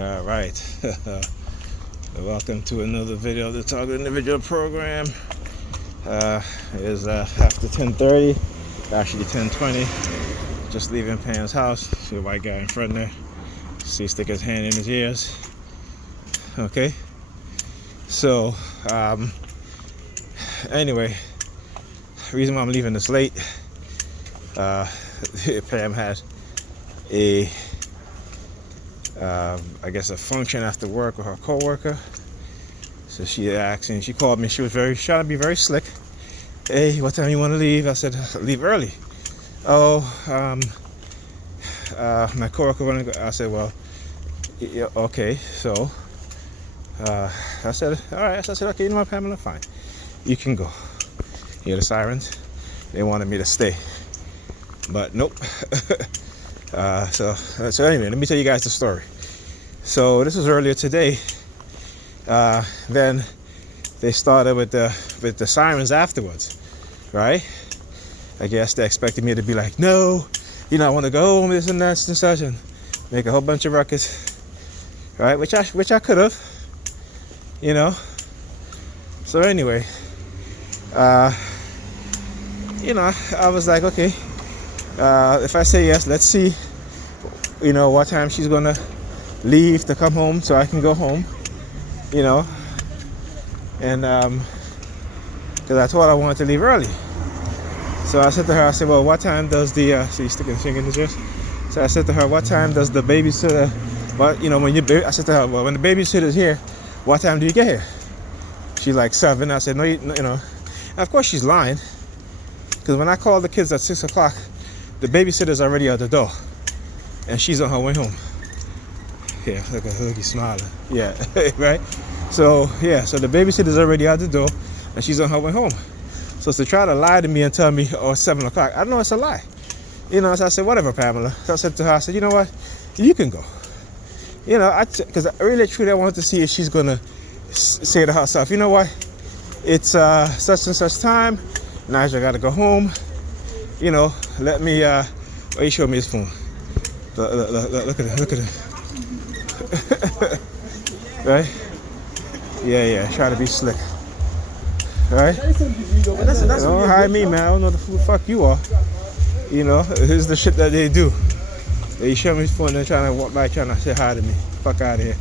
All right. Welcome to another video of the Target Individual Program. It is after 10:30, actually 10:20. Just leaving Pam's house. See a white guy in front there. See stick his hand in his ears. Okay. So, anyway, reason why I'm leaving this late. Pam had a I guess a function after work with her coworker. So she asked, and she called me. She was trying to be very slick. Hey, what time you want to leave? I said, leave early. Oh, my coworker want to go. I said, well, yeah, okay. So I said, all right. So I said, okay, you know what, Pamela, fine. You can go. You hear the sirens? They wanted me to stay, but nope. So anyway, let me tell you guys the story. So this was earlier today. Then they started with the sirens afterwards, right? I guess they expected me to be like, no, I want to go home, this and that and such, and make a whole bunch of ruckus, right? Which I could have, So anyway, I was like, okay. If I say yes, let's see, what time she's gonna leave to come home so I can go home, and because I told her I wanted to leave early. So I said to her, well, what time does the so you sticking finger in his ears? So I said to her, what time does the babysitter? I said to her, well, when the babysitter's here, what time do you get here? She's like 7. I said, no, of course she's lying, because when I called the kids at 6 o'clock. The babysitter's already at the door, and she's on her way home. Yeah, look at Hoogie smiling. Yeah, right? So the babysitter's already at the door, and she's on her way home. So to try to lie to me and tell me, 7 o'clock, I know it's a lie. So I said, whatever, Pamela. So I said to her, I said, you know what? You can go. Because really, truly, I wanted to see if she's going to say to herself, you know what? It's such and such time. Nigel got to go home. Let me, he showed me his phone. Look at it. Right? Yeah, try to be slick. Right? Don't hide me, man. I don't know who the fuck you are. This is the shit that they do. He showed me his phone and trying to walk by, trying to say hi to me. Fuck out of here.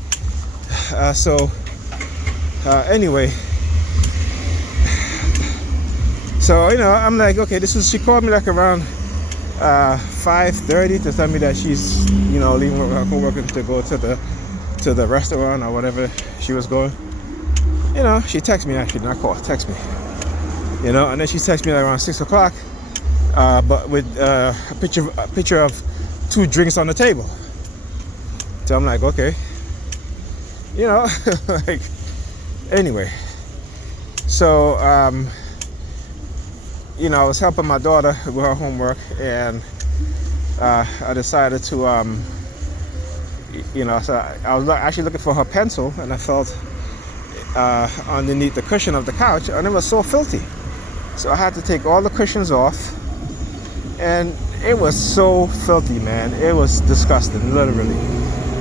Anyway. So, I'm like, okay, she called me like around 5:30 to tell me that she's, leaving with her coworker to go to the restaurant or whatever she was going. She texted me, actually, not call, text me. And then she texted me like around 6 o'clock, but with a picture of 2 drinks on the table. So I'm like, okay. Like, anyway. So, I was helping my daughter with her homework, and I decided to, so I was actually looking for her pencil, and I felt underneath the cushion of the couch, and it was so filthy. So I had to take all the cushions off, and it was so filthy, man. It was disgusting, literally.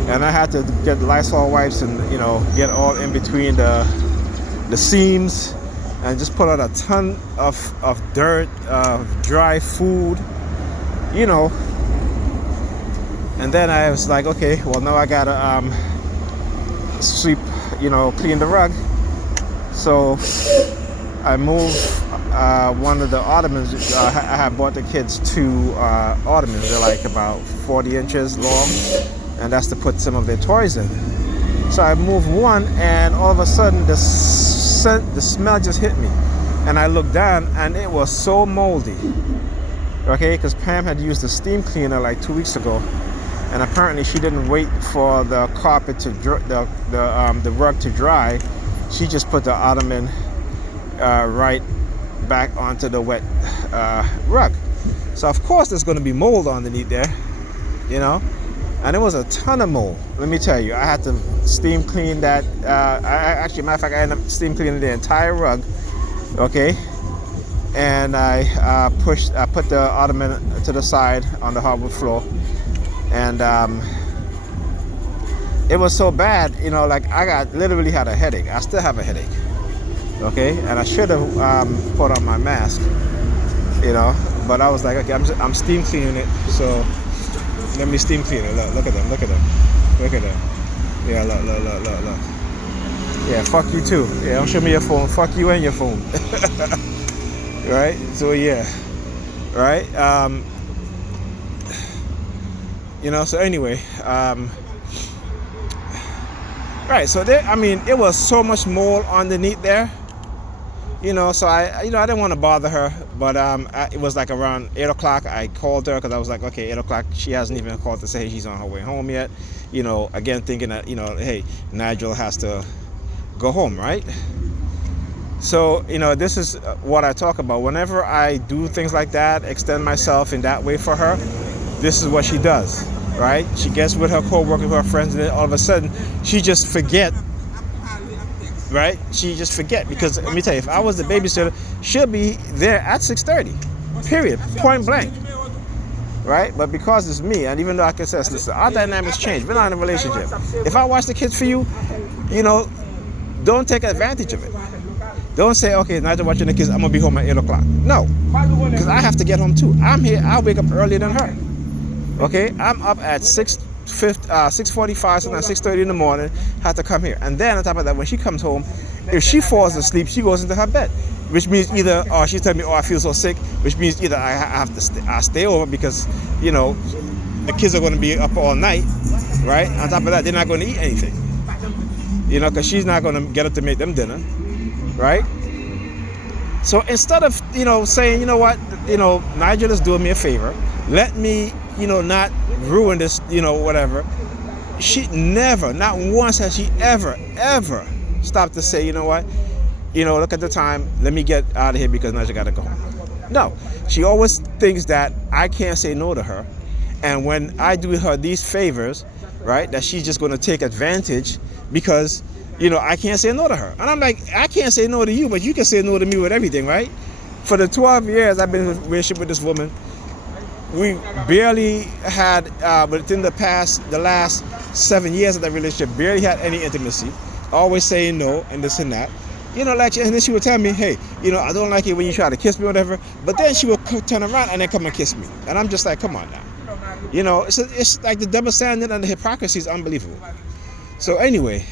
And I had to get Lysol wipes and, get all in between the seams, and just put out a ton of dirt, dry food, And then I was like, okay, well, now I gotta sweep, clean the rug. So I moved one of the ottomans. I had bought the kids 2 ottomans. They're like about 40 inches long, and that's to put some of their toys in. So I moved one, and all of a sudden the smell just hit me, and I looked down, and it was so moldy. Okay, because Pam had used a steam cleaner like 2 weeks ago, and apparently she didn't wait for the carpet to the rug to dry. She just put the ottoman right back onto the wet rug. So of course there's going to be mold underneath there, And it was a ton of mold. Let me tell you, I had to steam clean that. Matter of fact, I ended up steam cleaning the entire rug. Okay, and I put the ottoman to the side on the hardwood floor, and it was so bad, you know, like I literally had a headache. I still have a headache. Okay, and I should have put on my mask, you know, but I was like, okay, I'm steam cleaning it, so let me steam clean it. Look at them, look at them, look at them. Yeah, look. Yeah, fuck you too. Yeah, don't show me your phone. Fuck you and your phone. Right? So yeah, right? You know. So anyway, right. So there. I mean, it was so much mold underneath there. You know, so I didn't want to bother her, but it was like around 8 o'clock. I called her because I was like, okay, 8 o'clock. She hasn't even called to say she's on her way home yet. You know, again, thinking that, you know, hey, Nigel has to go home, right? So, you know, this is what I talk about. Whenever I do things like that, extend myself in that way for her, this is what she does, right? She gets with her co-workers, with her friends, and then all of a sudden, she just forget. Right? She just forget, because let me tell you, if I was the babysitter, she'll be there at 6:30. Period. Point blank. Right? But because it's me, and even though I can say, listen, our dynamics change. We're not in a relationship. If I watch the kids for you, you know, don't take advantage of it. Don't say, okay, Nigel watching the kids, I'm gonna be home at 8 o'clock. No. Because I have to get home too. I'm here, I'll wake up earlier than her. Okay? I'm up at 6:45, sometimes 6:30 in the morning, have to come here. And then on top of that, when she comes home, if she falls asleep, she goes into her bed, which means either, or she's telling me, oh, I feel so sick, which means either I have to stay over because, you know, the kids are going to be up all night, right? On top of that, they're not going to eat anything, you know, because she's not going to get up to make them dinner, right? So instead of, you know, saying, you know what, you know, Nigel is doing me a favor, let me, you know, not ruin this, you know, whatever. She never, not once has she ever stopped to say, you know what, you know, look at the time, let me get out of here because Nigel got to go home. No, she always thinks that I can't say no to her. And when I do her these favors, right, that she's just going to take advantage because, you know, I can't say no to her. And I'm like, I can't say no to you, but you can say no to me with everything, right? For the 12 years I've been in a relationship with this woman, we barely had, within the last 7 years of that relationship, barely had any intimacy. Always saying no and this and that. You know, like, and then she would tell me, hey, you know, I don't like it when you try to kiss me or whatever. But then she would turn around and then come and kiss me. And I'm just like, come on now. You know, it's like the double standard and the hypocrisy is unbelievable. So anyway,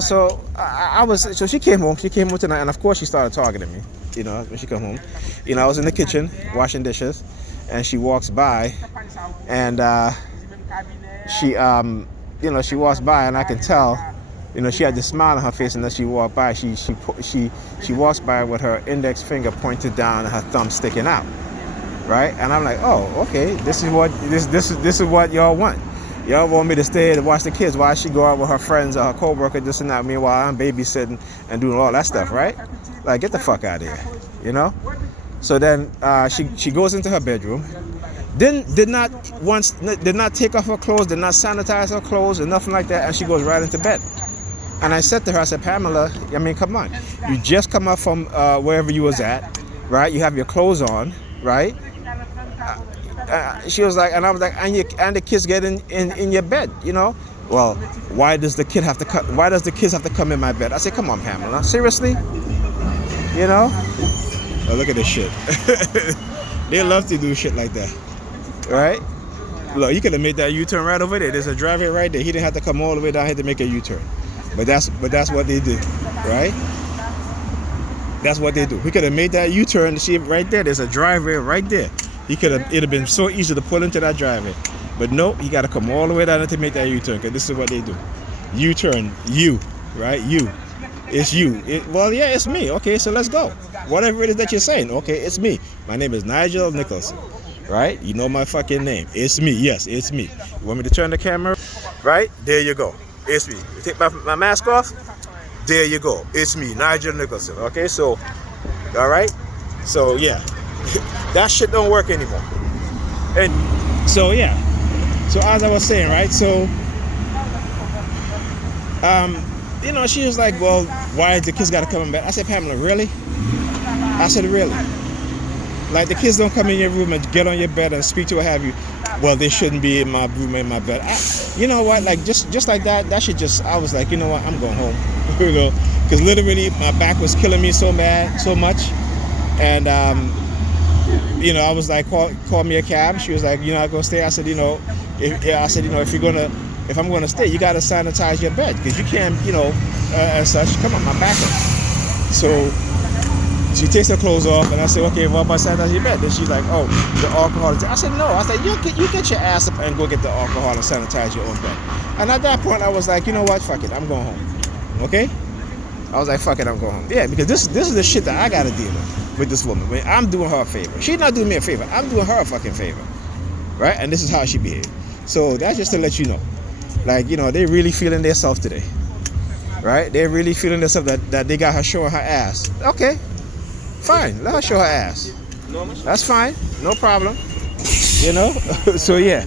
so she came home tonight, and of course she started talking to me, you know, when she come home. You know, I was in the kitchen washing dishes, and she walks by, and she walks by, and I can tell, you know, she had this smile on her face, and as she walked by, she walks by with her index finger pointed down and her thumb sticking out, right? And I'm like, oh, okay, this is what y'all want. Y'all want me to stay and watch the kids while she go out with her friends or her co-worker, this and that, meanwhile I'm babysitting and doing all that stuff, right? Like, get the fuck out of here, you know? So then she goes into her bedroom, did not take off her clothes, did not sanitize her clothes or nothing like that, and she goes right into bed. And I said to her, I said, Pamela, I mean, come on. You just come up from wherever you was at, right? You have your clothes on, right? She was like, and I was like, and the kids get in your bed, you know? Well, why does the kids have to come in my bed? I said, come on, Pamela, seriously? You know? Oh, look at this shit. They love to do shit like that, right? Look, you could have made that U-turn right over there. There's a driveway right there. He didn't have to come all the way down here to make a U-turn. But that's what they do, right? That's what they do. We could have made that U-turn. See right there. There's a driveway right there. It'd have been so easy to pull into that driveway. But no, you got to come all the way down to make that U-turn, because this is what they do. U-turn, you, right? You. It's you. Well, yeah, it's me. Okay, so let's go. Whatever it is that you're saying. Okay, it's me. My name is Nigel Nicholson, right? You know my fucking name. It's me. Yes, it's me. You want me to turn the camera? Right? There you go. It's me. You take my mask off? There you go. It's me, Nigel Nicholson. Okay, so, all right? So, yeah. That shit don't work anymore. And so, yeah. So, as I was saying, right? So, you know, she was like, well, why the kids got to come in bed? I said, Pamela, really? I said, really? Like, the kids don't come in your room and get on your bed and speak to what have you. well, they shouldn't be in my room in my bed. You know what? Like just like that. That should just. I was like, you know what? I'm going home. You know, because literally my back was killing me so much, and you know, I was like, call me a cab. She was like, you're not gonna stay. I said, you know, if I'm gonna stay, you gotta sanitize your bed because you can't, you know, as such. Come on, my back. So she takes her clothes off, and I said, okay, well, about sanitize your bed. Then she's like, oh, the alcohol. I said, no. I said, you get your ass up and go get the alcohol and sanitize your own bed. And at that point, I was like, you know what? Fuck it, I'm going home. Okay? I was like, fuck it, I'm going home. Yeah, because this is the shit that I gotta deal with this woman. When I'm doing her a favor. She's not doing me a favor. I'm doing her a fucking favor. Right? And this is how she behaved. So that's just to let you know. Like, you know, they really feeling themselves today. Right? They're really feeling themselves that they got her showing her ass. Okay. Fine. Let her show her ass. That's fine. No problem. You know? So yeah.